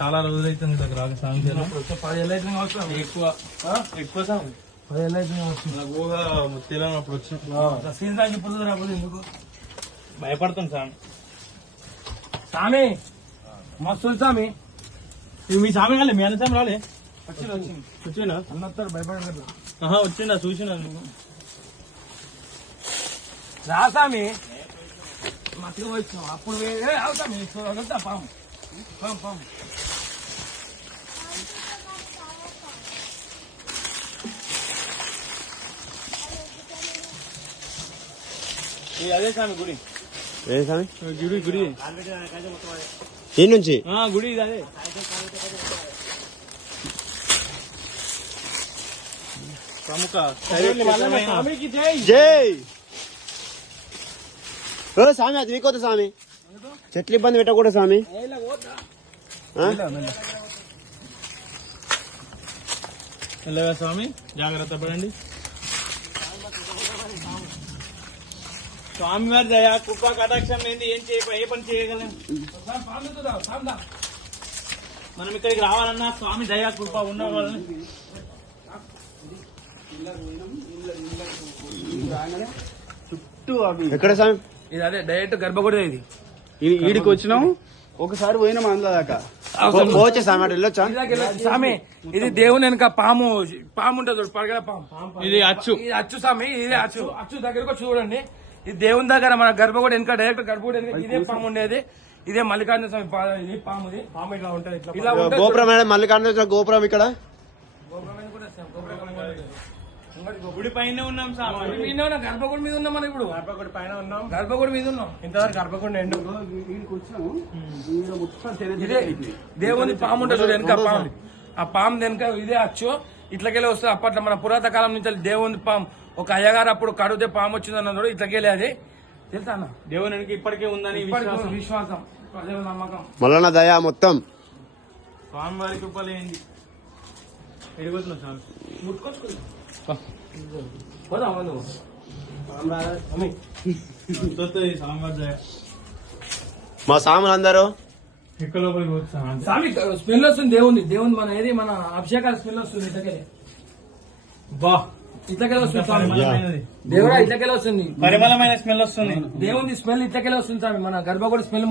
చాలా రోజులు అవుతుంది దగ్గర స్వామి 10 ఏళ్ళు అయితే ఎక్కువ స్వామి 10 ఏళ్ళు అయితే తెలియనప్పుడు వచ్చిన సీన్ దాకా ఇప్పుడు రాకపోతే ఎందుకు భయపడుతుంది స్వామి. స్వామి మస్తు స్వామి ఇవి మీ స్వామి కాలే, మీ అన్న స్వామి రాలే? వచ్చిందా అన్నొస్తాడు భయపడగల వచ్చిందా చూసినా రా స్వామి మట్టిగా వచ్చినావు అప్పుడు అవుతామి పాము పాము పాము అదే స్వామి గుడి. ఏ స్వామి గుడి గుడి ఈ నుంచి గుడి ఇది అదే. ప్రముఖ జై ఓ స్వామి అది వీకొద్దు స్వామి, చెట్లు ఇబ్బంది పెట్టకూడదు స్వామి. స్వామి జాగ్రత్త పడండి. స్వామి వారి దయ కృపా కటాక్షం ఏంది, ఏ పని చేయగలం. మనం ఇక్కడికి రావాలన్నా స్వామి దయా కృప ఉండవాలని. చుట్టూ అవి ఎక్కడ స్వామి? ఇది అదే డైరెక్ట్ గర్భగుడి. ఇది ఈడికి వచ్చినాం ఒకసారి పోయినాం అందులో దాకా పోవచ్చే స్వామి, అటు వెళ్ళొచ్చా స్వామి? ఇది దేవుని వెనక పాము ఉంటుంది, పడగల పాము. ఇది అచ్చు స్వామి, ఇది అచ్చు దగ్గరకు చూడండి. ఇది దేవుని దగ్గర మన గర్భగుడి వెనక, డైరెక్ట్ గర్భగుడి వెనక ఇదే పాము ఉండేది. ఇదే మల్లికార్జున స్వామి ఇది పాము. పాము ఇట్లా ఉంటుంది, ఇలా గోపురం మల్లికార్జున గోపురం ఇక్కడ గుడి పైన ఉన్నాం స్వామి. గర్భగుడి మీద ఉన్నాం మనం ఇప్పుడు. గర్భగుడి పైన ఉన్నాం, గర్భగుడి మీద ఉన్నాం. ఇంతవరకు గర్భగుడి ఎండు ఇదే దేవుని పాము ఉంటుంది చూడు వెనక పాము. ఆ పాము వెనక ఇదే అచ్చు. ఇట్లకెళ్ళి వస్తుంది. అప్పట్లో మన పురాత కాలం నుంచి దేవుని పాము. ఒక అయ్యగారు అప్పుడు కడిగితే పాము వచ్చింది అన్నాడు. ఇట్లకెళ్ళి అది తెలుసా అన్న, దేవుని ఇప్పటికే ఉందని విశ్వాసం, నమ్మకం. మల్లన్న దయ మొత్తం స్వామి వారి కృపలేంది. ఎడిపోతున్నా స్వామి ముట్టుకొచ్చుకో. మా సాములందరూ స్వామి స్మెల్ వస్తుంది. దేవుని మన ఏది మన అభిషేకాల స్మెల్ వస్తుంది. ఇట్లకెళ్ళి వస్తుంది స్వామి. దేవుడా ఇట్లకెళ్ళి వస్తుంది, పరిమళమైన స్మెల్ వస్తుంది. దేవుని స్మెల్ ఇట్లకెళ్ళి వస్తుంది స్వామి. మన గర్భగుడి స్మెల్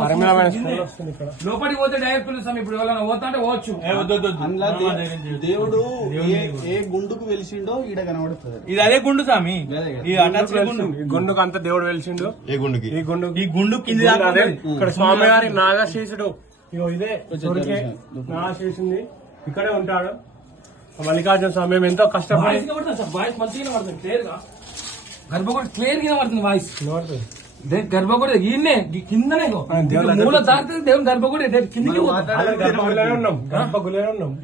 లోపలికి పోతే డైరెక్ట్ స్వామి. ఇప్పుడు ఎవరైనా పోతా అంటే పోవచ్చు. దేవుడు ఏ గుండుకు వెలిసిండో ఈడ కనబడుతుంది. ఇది అదే గుండు స్వామి. గుండుకు అంత దేవుడు వెలిసిండు. ఈ గుండు కింది ఇక్కడ స్వామి గారి నాగశేషుడు. ఇగో ఇదే నాగశేషుంది, ఇక్కడే ఉంటాడు. మల్లికార్జున స్వామి ఎంతో కష్టపడి వాయిస్ మంచిగా పడుతుంది, క్లియర్ గా. గర్భగుడి క్లియర్ గా పడుతుంది వాయిస్. గర్భగుడి ఈయనే కిందనే మూల దాటితే దేవుని గర్భగుడి కిందికి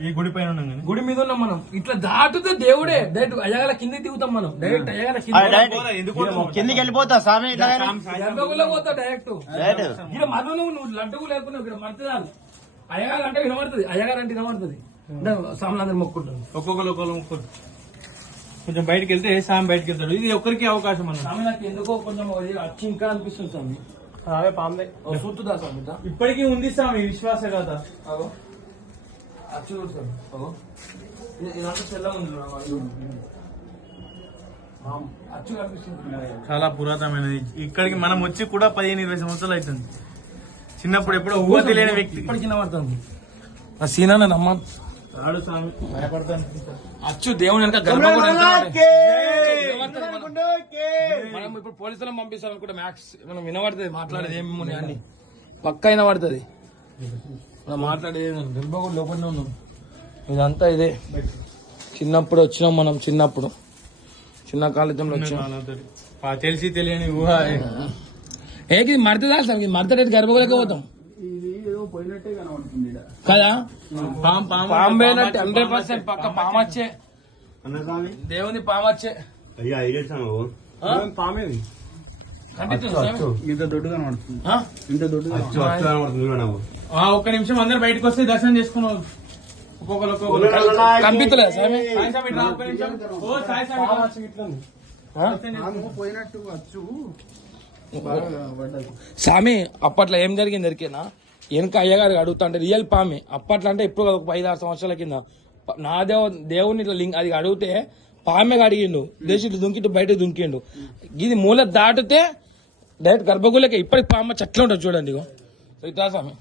ఈ గుడి పైన ఉన్నాం, గుడి మీద ఉన్నాం మనం. ఇట్లా దాటితే దేవుడే డైరెక్ట్ అయ్యగాల కిందికి దిగుతాం మనం. డైరెక్ట్ అయ్యగాల కిందికి వెళ్ళిపోతా స్వామి. గర్భగుడిలో పోతావు డైరెక్ట్. ఇక్కడ మధు నువ్వు లడ్డుకు లేకున్నావు. ఇక్కడ మంచిదాలు అయ్యగారు అంటే వినబడుతుంది, అయ్యగారు అంటే వినబడుతుంది. సాములందరూ మొక్కుంటారు, ఒక్కొక్కరు మొక్కుంటారు. కొంచెం బయటకు వెళ్తే సామి బయటకు వెళ్తాడు. ఇది ఒక్కరికి అవకాశం అన్న. స్వామి నాకు ఎందుకో కొంచెం అచ్చి ఇంకా అనిపిస్తుంది స్వామి. అదే పాముదే చూస్తుందా స్వామి? ఇప్పటికీ ఉంది స్వామి విశ్వాస కదా. అచ్చు స్వామి ఇదంతా తెల్ల ఉంది, అచ్చు కనిపిస్తుంది. చాలా పురాతనమైనది. ఇక్కడికి మనం వచ్చి కూడా 15-20 సంవత్సరాలు అవుతుంది. చిన్నప్పుడు ఎప్పుడో ఊహ తెలియని వ్యక్తి ఇప్పటికి వినబడుతుంది. ఆ సీనా నమ్మ రాడు స్వామి, భయపడతాను. అచ్చు దేవుని వెనక గర్భగుడి. మనం ఇప్పుడు పోలీసులను పంపిస్తాం అనుకుంటే మ్యాక్స్ మనం వినబడుతుంది మాట్లాడేది ఏమేమి అన్ని పక్క వినబడుతుంది. మనం మాట్లాడేది గర్భగుడి లోపలనే ఉన్నాం. ఇదంతా ఇదే చిన్నప్పుడు వచ్చినాం మనం. చిన్న కాలేజంలో వచ్చినాం. తెలిసి తెలియని ఊహ ఏది మడతదా సార్? మడతడేది గర్భగుడికి పోతాం పోయినట్టే కనబడుతుంది కదా. పాము పోయినట్టు 100% పక్క పామచ్చే. దేవుని పామచ్చే. పామేది ఇంత దొడ్డు కనబడుతుంది. ఇంత దొడ్డు ఒక్క నిమిషం అందరు బయటకు వస్తే దర్శనం చేసుకున్నావు. ఒక్కొక్కరు కనిపిస్తలేదు స్వామి. పోయినట్టు వచ్చు స్వామి. అప్పట్లో ఏం జరిగింది ఎరికేనా? వెనక అయ్యగారు అడుగుతా అంటే రియల్ పామే అప్పట్లో అంటే ఇప్పుడు ఒక 5-6 సంవత్సరాల కింద నా దేవుని ఇట్లా లింక్ అది అడిగితే పామే అడిగిండు దేశం ఇట్లా దుంకిట్టు బయట దుంకిండు ఇది మూల దాటితే డైరెక్ట్ గర్భగులకి ఇప్పటికి పామ చెట్లు ఉంటుంది చూడండి ఇగో ఇట్లా స్వామి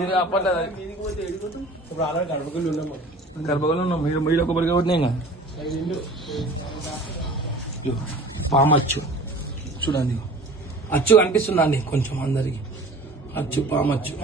ఇది అప్పట్లో గర్భగులు ఉన్నాం మీరు కొబ్బరిగా కొట్టినా పామచ్చు చూడండి అచ్చు కనిపిస్తుందండి కొంచెం అందరికి అచ్చు పామచ్చు